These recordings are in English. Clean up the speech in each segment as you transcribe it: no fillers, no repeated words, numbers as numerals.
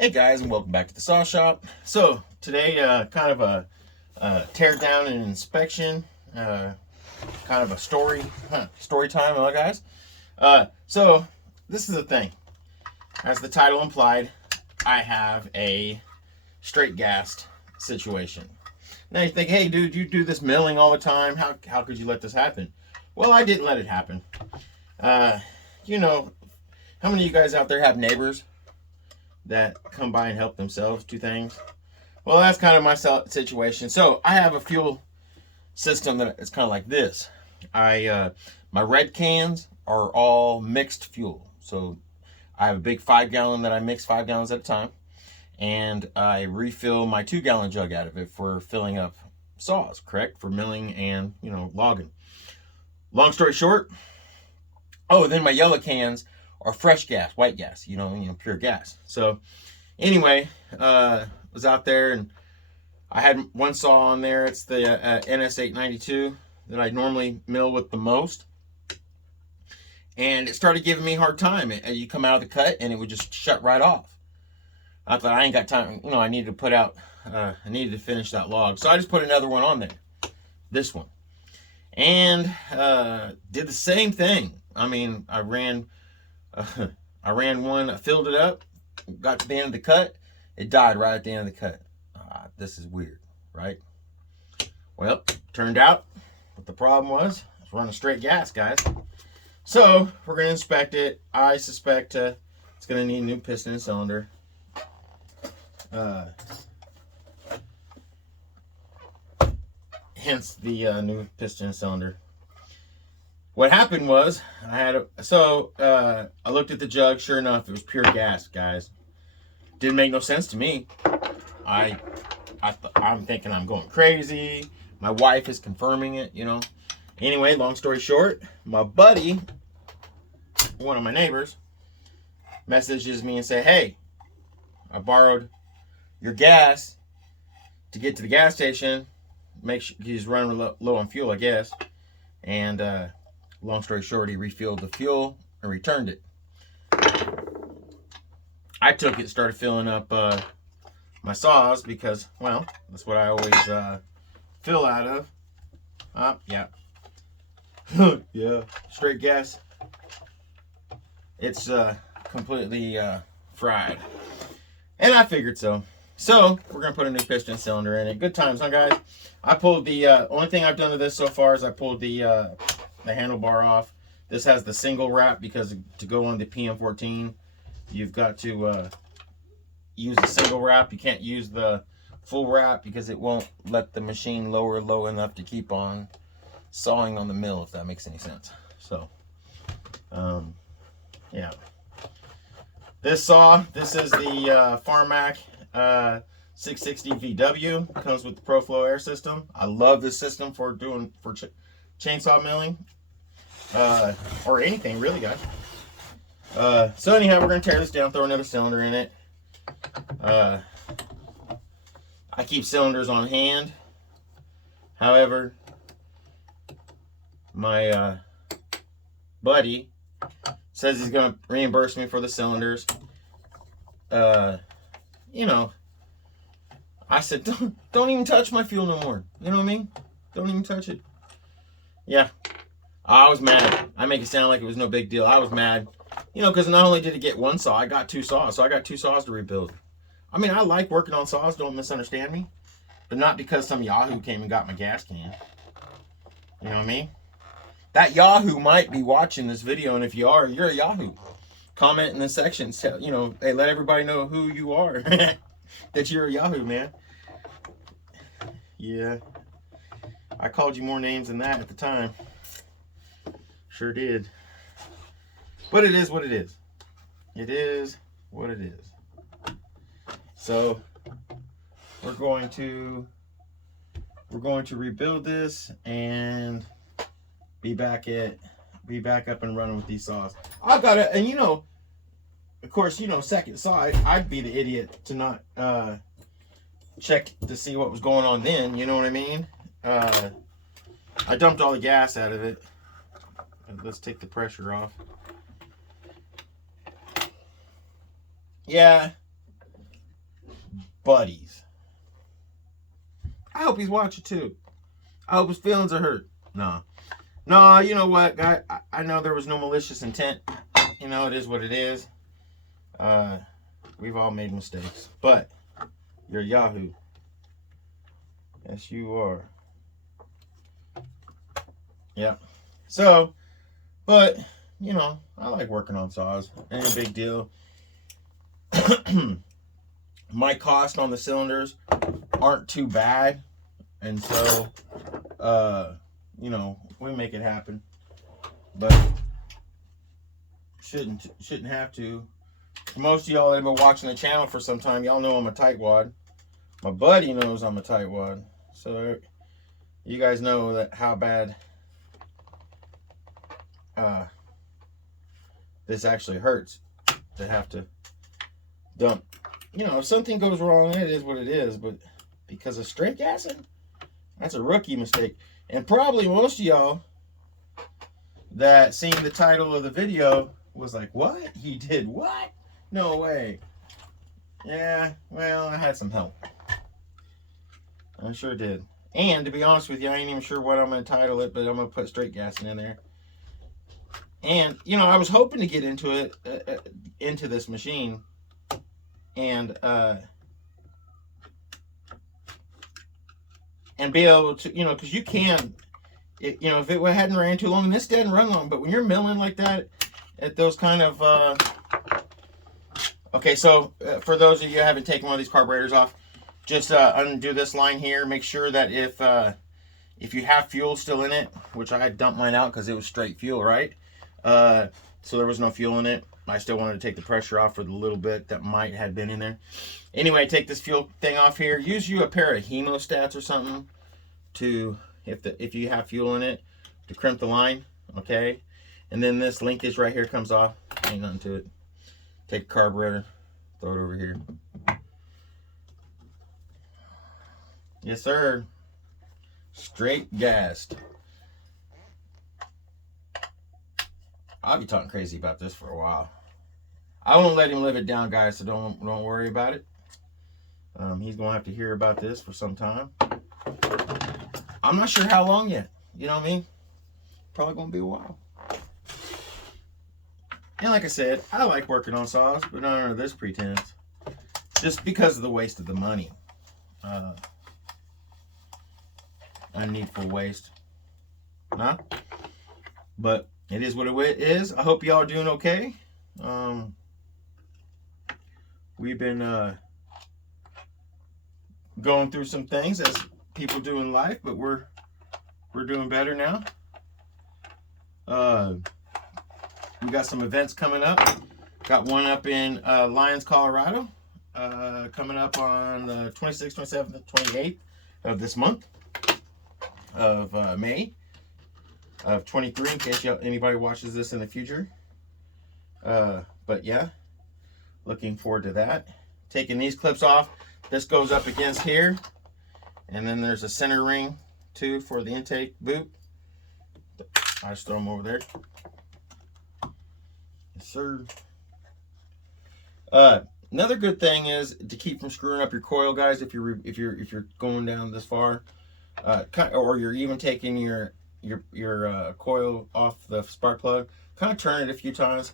Hey guys, and welcome back to the Saw Shop. So today, kind of a tear down and inspection, kind of a story time, huh, guys. So this is the thing. As the title implied, I have a straight gassed situation. Now you think, hey dude, you do this milling all the time. How could you let this happen? Well, I didn't let it happen. You know, how many of you guys out there have neighbors that come by and help themselves do things? Well, that's kind of my situation. So I have a fuel system that is kind of like this. My red cans are all mixed fuel. So I have a big 5-gallon that I mix 5 gallons at a time, and I refill my 2-gallon jug out of it for filling up saws, correct? For milling and, logging. Long story short, then my yellow cans are fresh gas, white gas, pure gas. So anyway, was out there and I had one saw on there. It's the NS892 that I normally mill with the most. And it started giving me a hard time. You come out of the cut and it would just shut right off. I thought, I ain't got time. I needed to put out, I needed to finish that log. So I just put another one on there, this one. And did the same thing. I mean, I ran one, I filled it up, got to the end of the cut, it died right at the end of the cut. This is weird, right? Well, turned out what the problem was. It's running straight gas, guys. So we're going to inspect it. I suspect it's going to need a new piston and cylinder. Hence the new piston and cylinder. What happened was I looked at the jug. Sure enough, it was pure gas, guys. Didn't make no sense to me. I'm thinking I'm going crazy. My wife is confirming it, Anyway, long story short, my buddy, one of my neighbors, messages me and say, hey, I borrowed your gas to get to the gas station. Make sure he's running low on fuel, I guess. And long story short, he refilled the fuel and returned it. I took it, started filling up my saws because, well, that's what I always fill out of. Yeah. Yeah, straight gas. It's completely fried. And I figured so. So, we're going to put a new piston cylinder in it. Good times, huh, guys? I pulled the, only thing I've done to this so far is I pulled the handlebar off. This has the single wrap because to go on the PM14, you've got to use the single wrap. You can't use the full wrap because it won't let the machine lower low enough to keep on sawing on the mill, if that makes any sense. So, yeah. This saw, this is the farmmac f660vw. Comes with the ProFlow air system. I love this system for chainsaw milling, or anything really, guys. So anyhow, we're gonna tear this down, throw another cylinder in it. I keep cylinders on hand. However, my buddy says he's gonna reimburse me for the cylinders. I said, don't even touch my fuel no more. You know what I mean? Don't even touch it. Yeah, I was mad. I make it sound like it was no big deal. I was mad, because not only did it get one saw, I got 2 saws. So I got 2 saws to rebuild. I mean, I like working on saws, don't misunderstand me, but not because some Yahoo came and got my gas can. You know what I mean? That Yahoo might be watching this video, and if you are, you're a Yahoo. Comment in the section, hey, let everybody know who you are. That you're a Yahoo, man. Yeah. I called you more names than that at the time. Sure did. But it is what it is. It is what it is. So we're going to rebuild this and be back up and running with these saws. I've got it, and of course, second saw, I'd be the idiot to not check to see what was going on then, you know what I mean? I dumped all the gas out of it. Let's take the pressure off. Yeah, buddies. I hope he's watching too. I hope his feelings are hurt. No, you know what, guy? I know there was no malicious intent. You know, it is what it is. We've all made mistakes. But you're Yahoo. Yes, you are. Yeah. So, but, you know, I like working on saws. Ain't a big deal. My cost on the cylinders aren't too bad. And so, you know, we make it happen. But shouldn't have to. Most of y'all that have been watching the channel for some time, y'all know I'm a tightwad. My buddy knows I'm a tightwad. So you guys know that how bad this actually hurts to have to dump. You know, if something goes wrong, it is what it is. But because of straight gassing, that's a rookie mistake. And probably most of y'all that seen the title of the video was like, what? He did what? No way. Yeah, well, I had some help. I sure did. And to be honest with you, I ain't even sure what I'm going to title it, but I'm going to put straight gassing in there. And, you know, I was hoping to get into it, into this machine. And be able to, you know, because you can, you know, if it hadn't ran too long, and this didn't run long, but when you're milling like that, at those kind of, okay, so for those of you who haven't taken one of these carburetors off, just undo this line here. Make sure that if you have fuel still in it, which I dumped mine out because it was straight fuel, right? So there was no fuel in it. I still wanted to take the pressure off for the little bit that might have been in there. Anyway, take this fuel thing off here. Use you a pair of hemostats or something to, if you have fuel in it, to crimp the line, okay? And then this linkage right here comes off. Ain't nothing to it. Take a carburetor, throw it over here. Yes, sir. Straight gassed. I'll be talking crazy about this for a while. I won't let him live it down, guys, so don't worry about it. He's going to have to hear about this for some time. I'm not sure how long yet. You know what I mean? Probably going to be a while. And like I said, I like working on saws, but not under this pretense. Just because of the waste of the money. Unneedful waste. Huh? But it is what it is. I hope y'all are doing okay. We've been going through some things as people do in life, but we're doing better now. We got some events coming up. Got one up in Lyons, Colorado, coming up on the 26th, 27th, and 28th of this month of May of 23, in case anybody watches this in the future. But yeah, looking forward to that. Taking these clips off. This goes up against here, and then there's a center ring too for the intake boot. I just throw them over there. Yes, sir. Another good thing is to keep from screwing up your coil, guys. If you're going down this far, or you're even taking your coil off the spark plug, kind of turn it a few times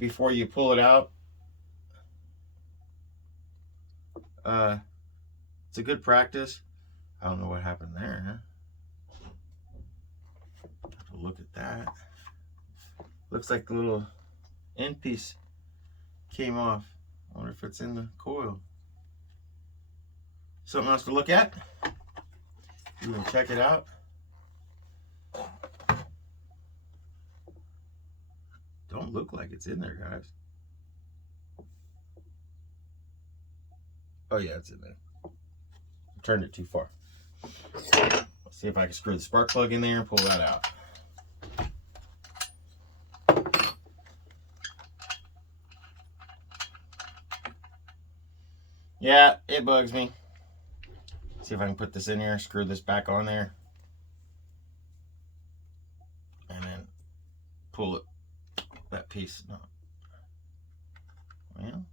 before you pull it out. It's a good practice. I don't know what happened there, huh? Have to look at that. Looks like the little end piece came off. I wonder if it's in the coil. Something else to look at. We will check it out. Don't look like it's in there, guys. Oh yeah, it's in there. I turned it too far. Let's see if I can screw the spark plug in there and pull that out. Yeah, it bugs me. See if I can put this in here, screw this back on there, and then pull it, that piece. No. Well,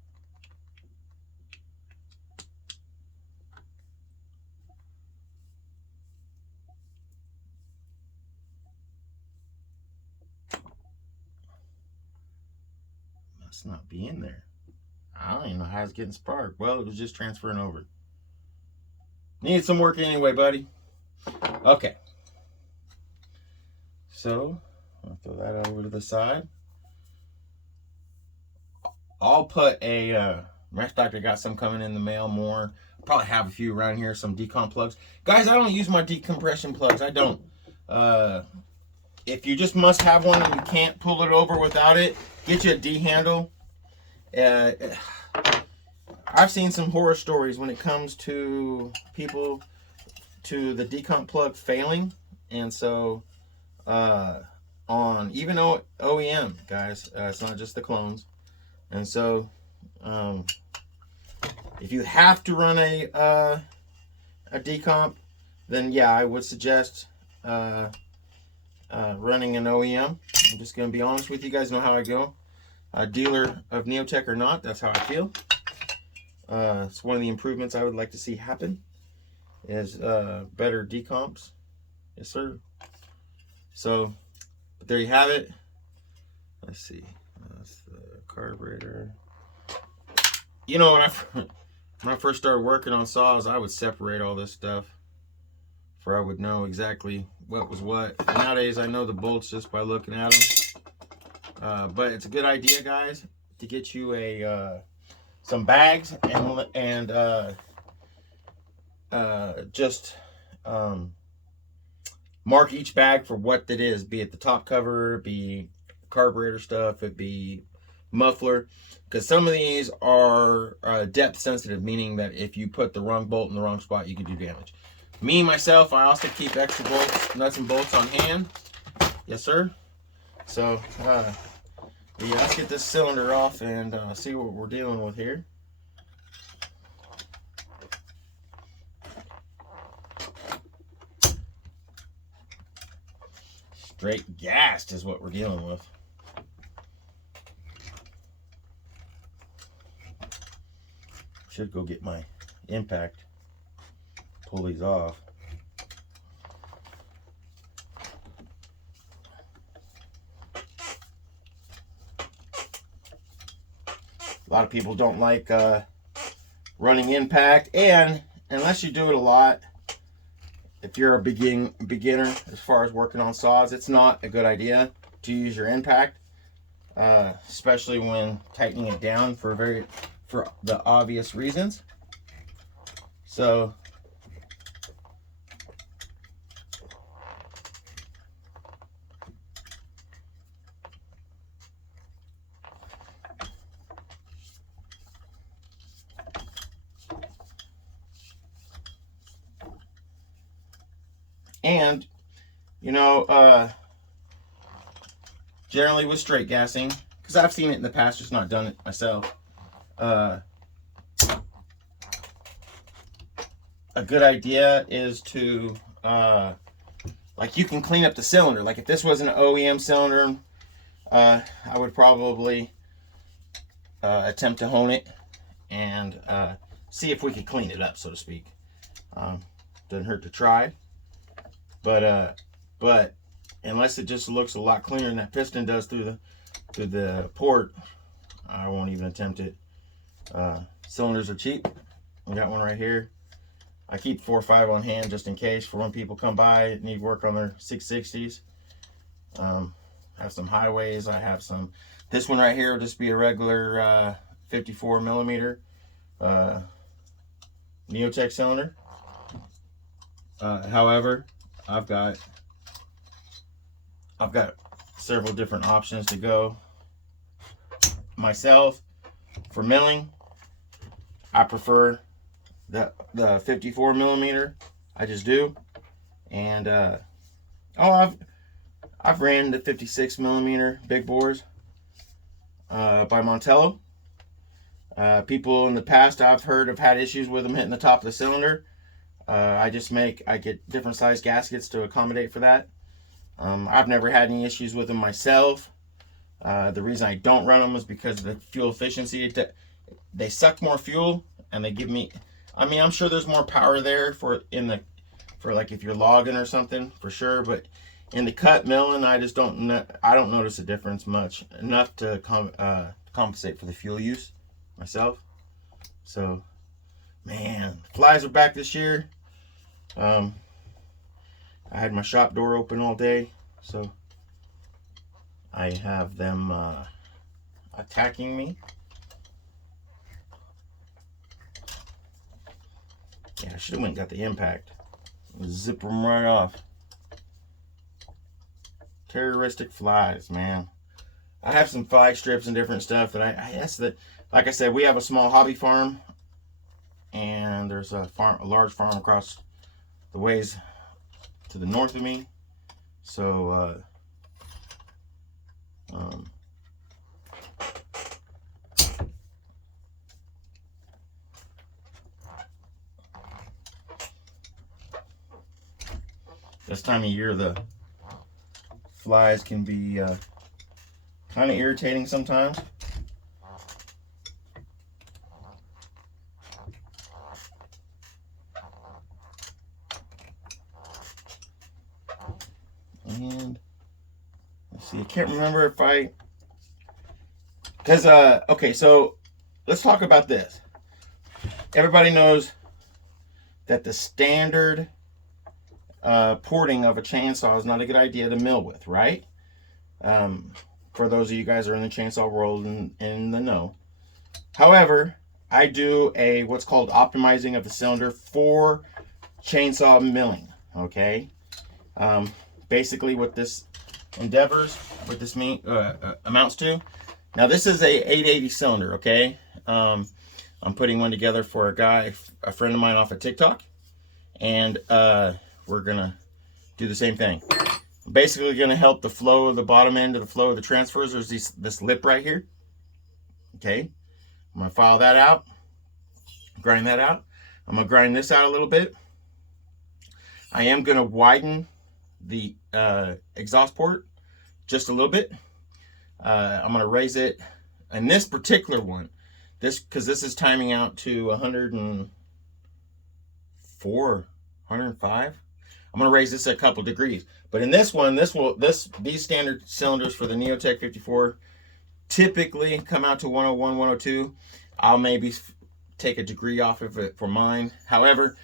must not be in there. I don't even know how it's getting sparked. Well, it was just transferring over. Needed some work anyway, buddy. Okay. So, I'll throw that over to the side. I'll put a, Ranch Doctor got some coming in the mail more. Probably have a few around here, some decomp plugs. Guys, I don't use my decompression plugs. I don't. If you just must have one and you can't pull it over without it, get you a D handle. I've seen some horror stories when it comes to people, to the decomp plug failing. And so, on even OEM, guys, it's not just the clones. And so, if you have to run a decomp, then yeah, I would suggest running an OEM. I'm just going to be honest with you guys, know how I go. A dealer of Neo-tec or not, that's how I feel. It's one of the improvements I would like to see happen, is better decomps. Yes, sir. So, but there you have it. Let's see. That's the carburetor. You know, when I first started working on saws, I would separate all this stuff, for I would know exactly what was what. Nowadays, I know the bolts just by looking at them. But it's a good idea, guys, to get you a some bags and just mark each bag for what it is, be it the top cover, be carburetor stuff, it be muffler, because some of these are depth sensitive, meaning that if you put the wrong bolt in the wrong spot, you can do damage. Me, myself, I also keep extra bolts, nuts and bolts on hand. Yes, sir. So, yeah, let's get this cylinder off and see what we're dealing with here. Straight gassed is what we're dealing with. Should go get my impact, pull these off. A lot of people don't like running impact, and unless you do it a lot, if you're a beginner as far as working on saws, it's not a good idea to use your impact, especially when tightening it down for the obvious reasons. So and you know, generally with straight gassing, because I've seen it in the past, just not done it myself, a good idea is to like, you can clean up the cylinder. Like if this was an OEM cylinder, I would probably attempt to hone it and see if we could clean it up, so to speak. Doesn't hurt to try, but unless it just looks a lot cleaner than that piston does through the port, I won't even attempt it. Cylinders are cheap. We got one right here. I keep 4 or 5 on hand just in case, for when people come by, need work on their 660s. Have some highways. I have some. This one right here will just be a regular 54 millimeter Neo-tec cylinder. However, I've got several different options to go. Myself, for milling, I prefer the 54 millimeter. I just do. And I've ran the 56 millimeter big bores by Montello. People in the past I've heard have had issues with them hitting the top of the cylinder. I get different size gaskets to accommodate for that. I've never had any issues with them myself. The reason I don't run them is because of the fuel efficiency. They suck more fuel, and they give me, I mean, I'm sure there's more power there for like if you're logging or something, for sure, but in the cut milling, I don't notice a difference much enough to compensate for the fuel use myself. So, man, flies are back this year. I had my shop door open all day, so I have them attacking me. Yeah, I should have went and got the impact. Zip them right off. Terroristic flies, man. I have some fly strips and different stuff that I guess that, like I said, we have a small hobby farm, and there's a large farm across the ways to the north of me. So this time of year, the flies can be kind of irritating sometimes. And let's see, I can't remember if okay, so let's talk about this. Everybody knows that the standard porting of a chainsaw is not a good idea to mill with, right? For those of you guys who are in the chainsaw world and in the know. However, I do what's called optimizing of the cylinder for chainsaw milling, okay? Basically what this amounts to. Now this is a 880 cylinder, okay? I'm putting one together for a friend of mine off of TikTok, and we're gonna do the same thing. I'm basically gonna help the flow of the bottom end of the flow of the transfers. There's this lip right here, okay? I'm gonna file that out, grind that out. I'm gonna grind this out a little bit. I am gonna widen the exhaust port just a little bit. I'm gonna raise it, and this particular one, because this is timing out to 104, 105. I'm gonna raise this a couple degrees. But in this one, these standard cylinders for the Neo-tec 54 typically come out to 101, 102. I'll maybe take a degree off of it for mine. However,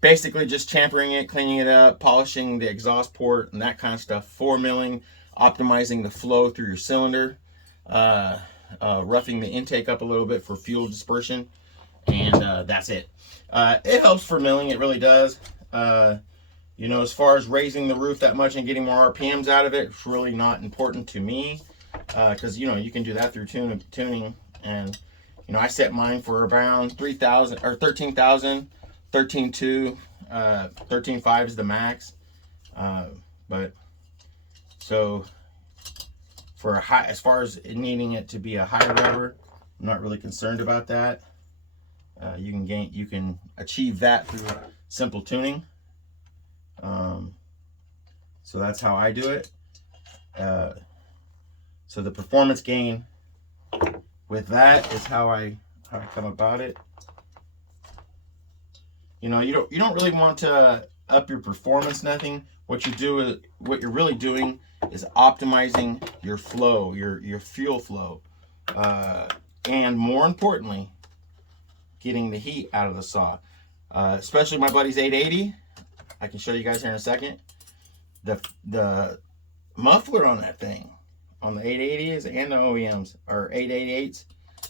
basically just tampering it, cleaning it up, polishing the exhaust port and that kind of stuff for milling, optimizing the flow through your cylinder, roughing the intake up a little bit for fuel dispersion, and that's it. It helps for milling, it really does. You know, as far as raising the roof that much and getting more RPMs out of it, it's really not important to me, because you know, you can do that through tuning. And you know, I set mine for around 3,000 or 13,000, 13.2, 13.5 is the max. But so for as far as needing it to be a high rubber, I'm not really concerned about that. You can achieve that through simple tuning. So that's how I do it. So the performance gain with that is how I come about it. You know, you don't really want to up your performance, nothing. What you're really doing is optimizing your flow, your fuel flow, and more importantly, getting the heat out of the saw. Especially my buddy's 880. I can show you guys here in a second. The muffler on that thing, on the 880s and the OEMs, or 888s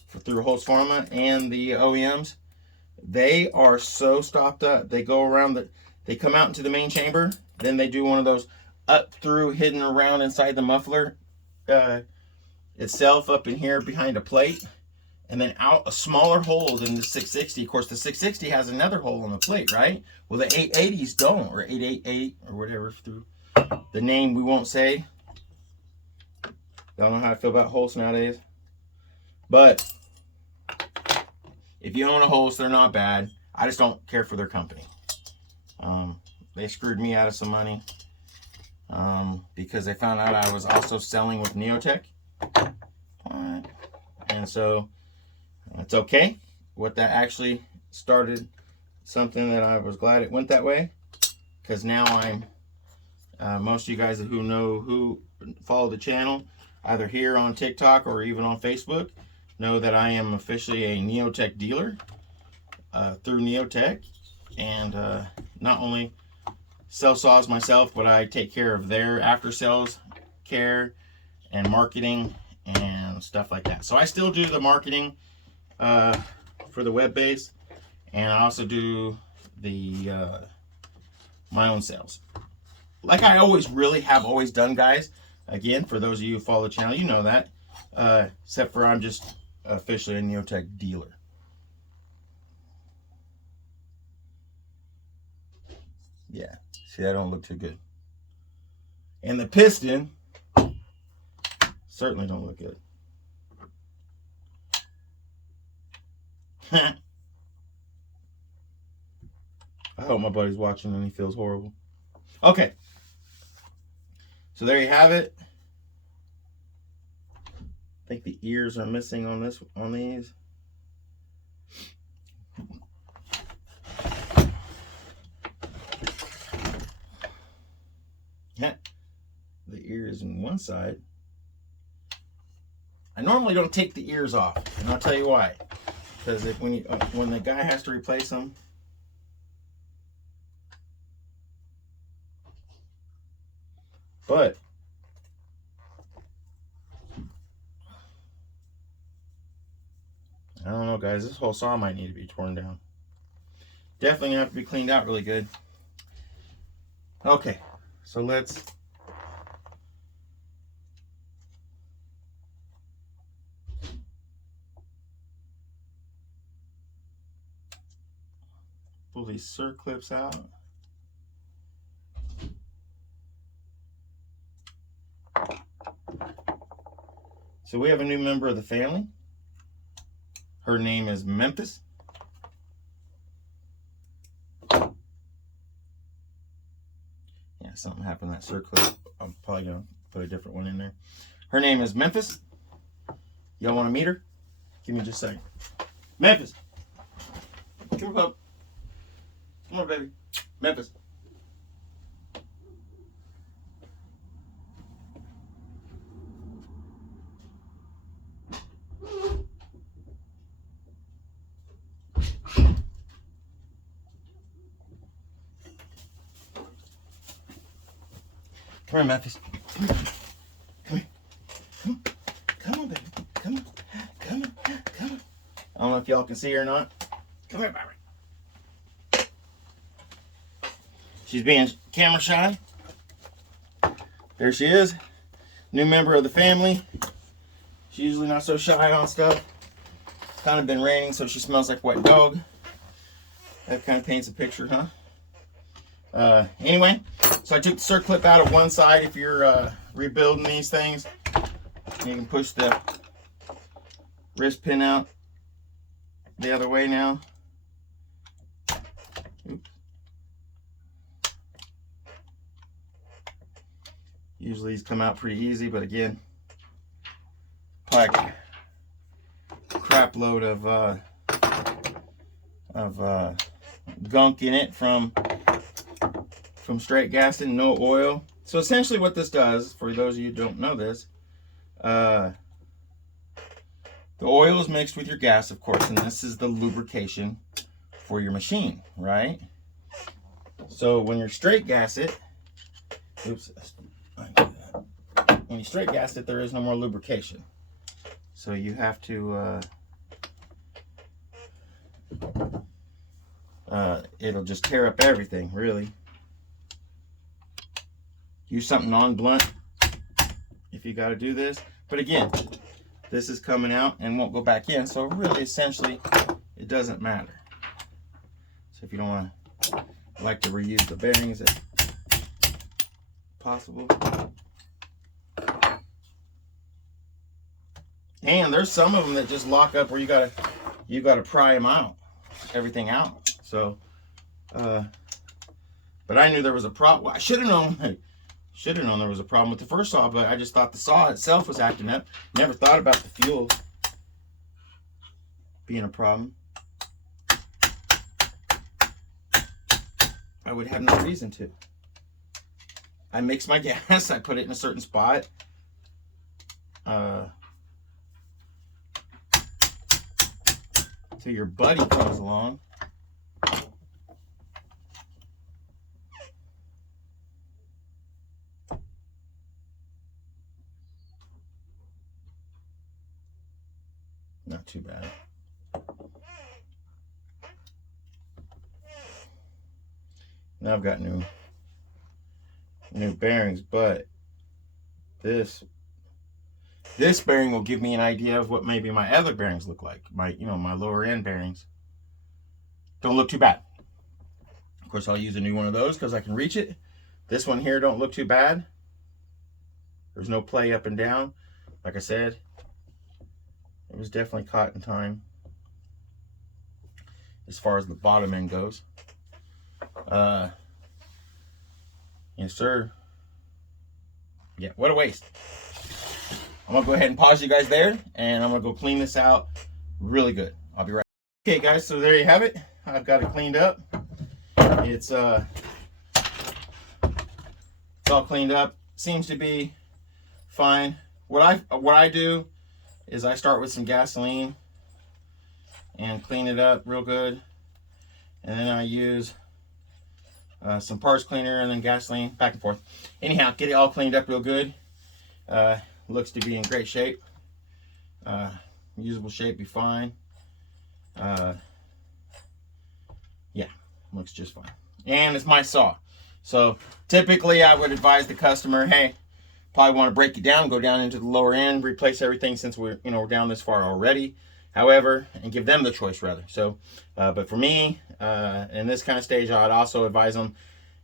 through Husqvarna and the OEMs, they are so stopped up. They go around they come out into the main chamber, then they do one of those up through, hidden around inside the muffler itself up in here behind a plate, and then out a smaller hole than the 660. Of course, the 660 has another hole on the plate, right? Well, the 880s don't, or 888 or whatever, through the name we won't say. Don't know how I feel about holes nowadays. But if you own a hose, they're not bad. I just don't care for their company. They screwed me out of some money because they found out I was also selling with Neo-tec. And so that's okay. What that actually started something that I was glad it went that way, because now I'm most of you guys who follow the channel, either here on TikTok or even on Facebook, know that I am officially a Neo-tec dealer through Neo-tec, and not only sell saws myself, but I take care of their after sales care and marketing and stuff like that. So I still do the marketing for the web base, and I also do the my own sales, like I always have always done, guys. Again, for those of you who follow the channel, you know that, except for I'm just officially a Neo-tec dealer. Yeah, see, that don't look too good. And the piston certainly don't look good. I hope my buddy's watching and he feels horrible. Okay, so there you have it. I think the ears are missing on these. Yeah, the ear is on one side. I normally don't take the ears off, and I'll tell you why. Because when the guy has to replace them, but I don't know, guys. This whole saw might need to be torn down. Definitely gonna have to be cleaned out really good. Okay, so let's pull these circlips out. So we have a new member of the family. Her name is Memphis. Yeah, something happened to that circlip. I'm probably gonna put a different one in there. Her name is Memphis. Y'all want to meet her? Give me just a second. Memphis, come here, pup. Come on, baby. Memphis. Come here, Memphis. Come here. Come here. Come on, baby. Come on. Come on. Come on. I don't know if y'all can see her or not. Come here, baby. She's being camera shy. There she is. New member of the family. She's usually not so shy on stuff. It's kind of been raining, so she smells like wet dog. That kind of paints a picture, huh? Anyway, so I took the circlip out of one side. If you're rebuilding these things, you can push the wrist pin out the other way now. Oops. Usually these come out pretty easy, but again, like crap load of gunk in it from straight gassing, no oil. So essentially what this does, for those of you who don't know this, the oil is mixed with your gas, of course, and this is the lubrication for your machine, right? So when you straight gas it, when you straight gas it, there is no more lubrication. So you have to, it'll just tear up everything, really. Use something non-blunt if you got to do this. But again, this is coming out and won't go back in, so really, essentially, it doesn't matter. So if you don't want to, like to reuse the bearings, if possible. And there's some of them that just lock up where you gotta pry them out, everything out. So, but I knew there was a problem. Well, I should have known. Should have known there was a problem with the first saw, but I just thought the saw itself was acting up. Never thought about the fuel being a problem. I would have no reason to. I mix my gas, I put it in a certain spot. till your buddy comes along. Not too bad. Now I've got new bearings, but this bearing will give me an idea of what maybe my other bearings look like. My lower end bearings don't look too bad. Of course, I'll use a new one of those because I can reach it. This one here don't look too bad. There's no play up and down. Like I said, it was definitely caught in time as far as the bottom end goes. Yes, sir. Yeah, what a waste. I'm gonna go ahead and pause you guys there, and I'm gonna go clean this out really good. I'll be right back. Okay, guys, so there you have it. I've got it cleaned up. It's all cleaned up. Seems to be fine. What I do is I start with some gasoline and clean it up real good, and then I use some parts cleaner and then gasoline, back and forth. Anyhow, get it all cleaned up real good. Looks to be in great shape. Usable shape, be fine. Yeah, looks just fine. And it's my saw. So typically I would advise the customer, hey, probably want to break it down, go down into the lower end, replace everything since we're down this far already. However, and give them the choice rather. So, but for me, in this kind of stage, I'd also advise them,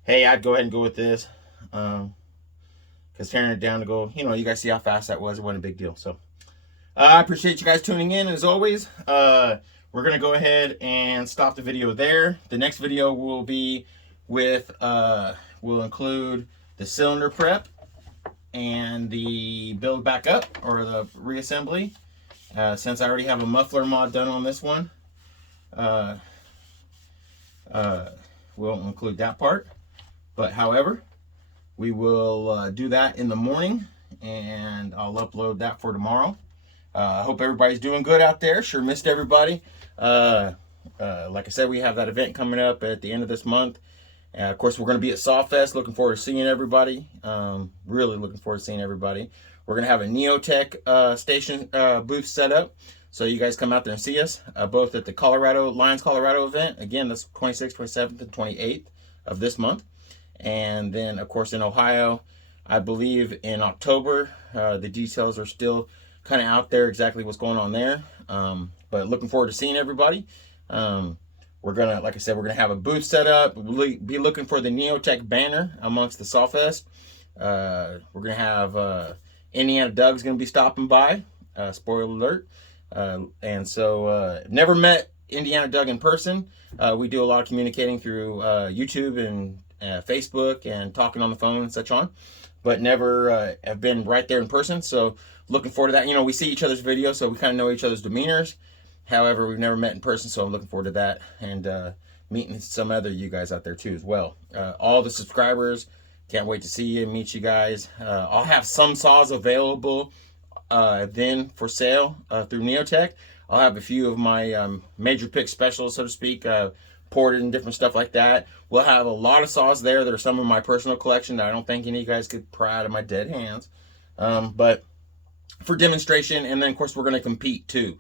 hey, I'd go ahead and go with this. Because tearing it down to go, you guys see how fast that was. It wasn't a big deal. So I appreciate you guys tuning in as always. We're going to go ahead and stop the video there. The next video will be with, will include the cylinder prep and the build back up or the reassembly. Since I already have a muffler mod done on this one, we'll include that part. But however, we will do that in the morning, and I'll upload that for tomorrow. I hope everybody's doing good out there. Sure missed everybody. Like I said, we have that event coming up at the end of this month. Of course, we're going to be at Sawfest. Looking forward to seeing everybody. Really looking forward to seeing everybody. We're going to have a Neo-tec station booth set up. So you guys come out there and see us, both at the Lions, Colorado event. Again, that's 26th, 27th, and 28th of this month. And then, of course, in Ohio, I believe in October. The details are still kind of out there, exactly what's going on there. But looking forward to seeing everybody. We're going to, like I said, we're going to have a booth set up. We'll be looking for the Neo-tec banner amongst the Sawfest. We're going to have Indiana Doug's going to be stopping by. Spoiler alert. And so, never met Indiana Doug in person. We do a lot of communicating through YouTube and Facebook and talking on the phone and such on, but never have been right there in person. So looking forward to that. We see each other's videos, so we kind of know each other's demeanors. However, we've never met in person, so I'm looking forward to that, and meeting some other you guys out there too as well. All the subscribers, can't wait to see you and meet you guys. I'll have some saws available then for sale through Neo-tec. I'll have a few of my major pick specials, so to speak, ported and different stuff like that. We'll have a lot of saws there that are some of my personal collection that I don't think any of you guys could pry out of my dead hands. But for demonstration, and then of course we're going to compete too.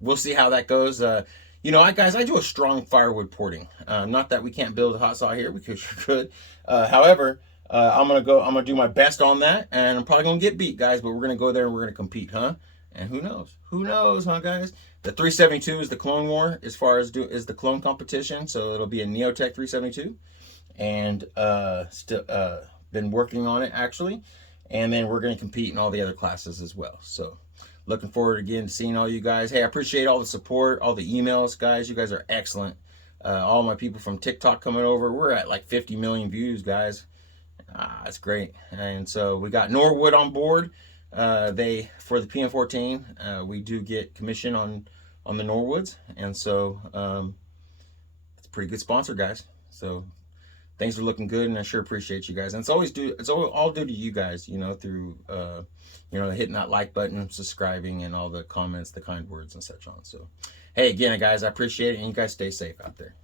We'll see how that goes. Guys, I do a strong firewood porting. Not that we can't build a hot saw here, because you could. However, I'm gonna do my best on that, and I'm probably gonna get beat, guys. But we're gonna go there and we're gonna compete, huh? And who knows? Who knows, huh, guys? The 372 is the Clone War as far as is the clone competition, so it'll be a Neo-tec 372, and still been working on it actually, and then we're gonna compete in all the other classes as well. So looking forward again to seeing all you guys. Hey, I appreciate all the support, all the emails, guys. You guys are excellent. All my people from TikTok coming over. We're at like 50 million views, guys. That's great. And so we got Norwood on board. For the PM14, we do get commission on the Norwoods, and so it's a pretty good sponsor, guys. So things are looking good, and I sure appreciate you guys. And it's all due to you guys, you know, through you know, hitting that like button, subscribing, and all the comments, the kind words and such on. So hey, again, guys, I appreciate it, and you guys stay safe out there.